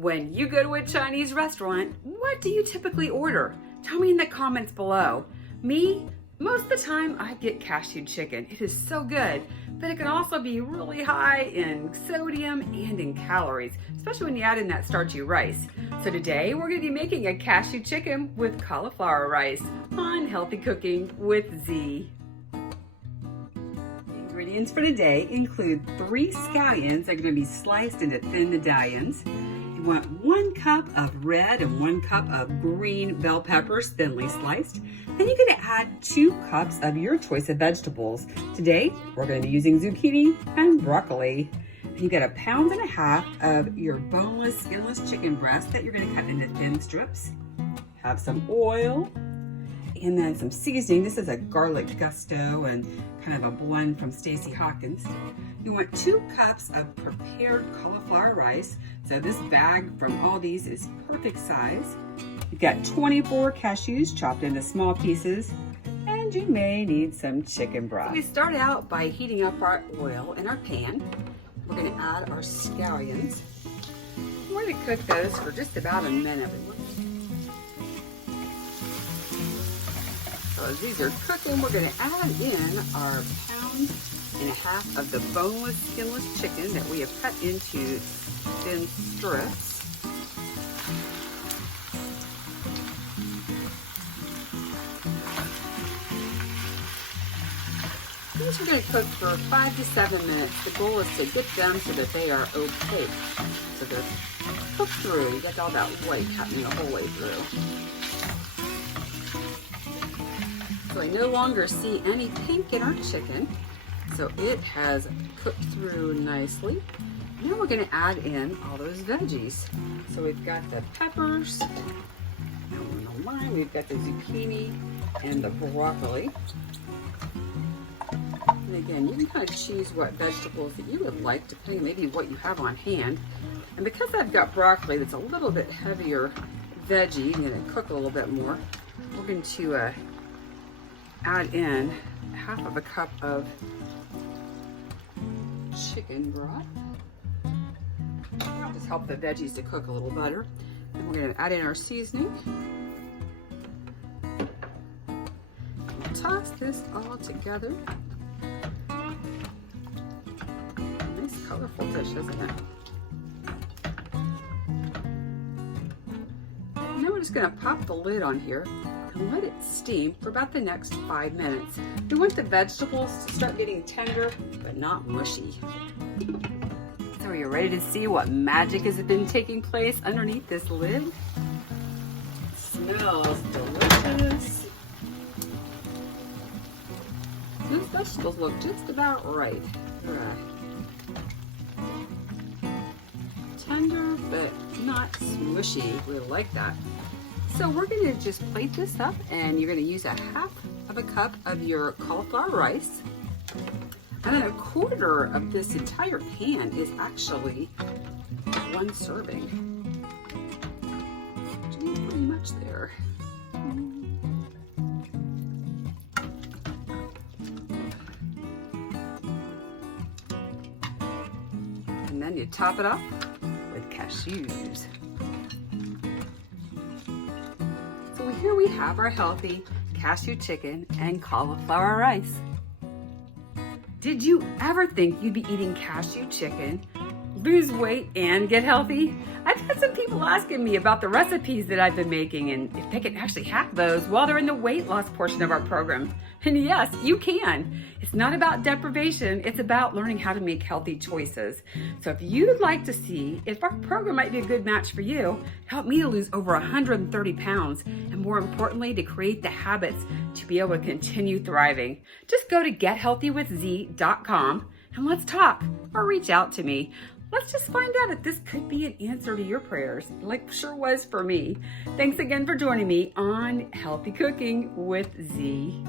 When you go to a Chinese restaurant, what do you typically order? Tell me in the comments below. Me, most of the time I get cashew chicken. It is so good, but it can also be really high in sodium and in calories, especially when you add in that starchy rice. So today we're going to be making a cashew chicken with cauliflower rice on Healthy Cooking with Z. Ingredients for today include 3 scallions that are going to be sliced into thin medallions. You want 1 cup of red and 1 cup of green bell peppers thinly sliced. Then you're going to add 2 cups of your choice of vegetables. Today, we're going to be using zucchini and broccoli. You get 1.5 pounds of your boneless, skinless chicken breast that you're going to cut into thin strips. Have some oil and then some seasoning. This is a garlic gusto and kind of a blend from Stacy Hawkins. You want 2 cups of prepared cauliflower rice. So this bag from Aldi's is perfect size. You've got 24 cashews chopped into small pieces, and you may need some chicken broth. So we start out by heating up our oil in our pan. We're going to add our scallions. We're going to cook those for just about a minute. So as these are cooking, we're going to add in our 1.5 pounds of the boneless, skinless chicken that we have cut into thin strips. These are going to cook for 5 to 7 minutes. The goal is to get them so that they are opaque. So they're cooked through. You get all that white happening the whole way through. So I no longer see any pink in our chicken. So it has cooked through nicely. Now we're going to add in all those veggies. So we've got the peppers, and on the line we've got the zucchini and the broccoli. And again, you can kind of choose what vegetables that you would like, depending maybe what you have on hand. And because I've got broccoli that's a little bit heavier veggie, and going to cook a little bit more, we're going to add in 1/2 cup of chicken broth. That'll just help the veggies to cook a little better. And we're going to add in our seasoning. We'll toss this all together. Nice colorful dish, isn't it? And then we're just going to pop the lid on here and let it steam for about the next 5 minutes. We want the vegetables to start getting tender, but not mushy. So are you ready to see what magic has been taking place underneath this lid? It smells delicious. These vegetables look just about right. They're tender, but not smushy. We like that. So we're going to just plate this up, and you're going to use 1/2 cup of your cauliflower rice. And then 1/4 of this entire pan is actually 1 serving. Which is pretty much there. And then you top it off with cashews. So here we have our healthy cashew chicken and cauliflower rice. Did you ever think you'd be eating cashew chicken, lose weight, and get healthy? I've had some people asking me about the recipes that I've been making and if they can actually have those while they're in the weight loss portion of our program. And yes, you can. It's not about deprivation, it's about learning how to make healthy choices. So if you'd like to see if our program might be a good match for you, help me to lose over 130 pounds, and more importantly, to create the habits to be able to continue thriving, just go to gethealthywithz.com and let's talk, or reach out to me. Let's just find out if this could be an answer to your prayers, like sure was for me. Thanks again for joining me on Healthy Cooking with Z.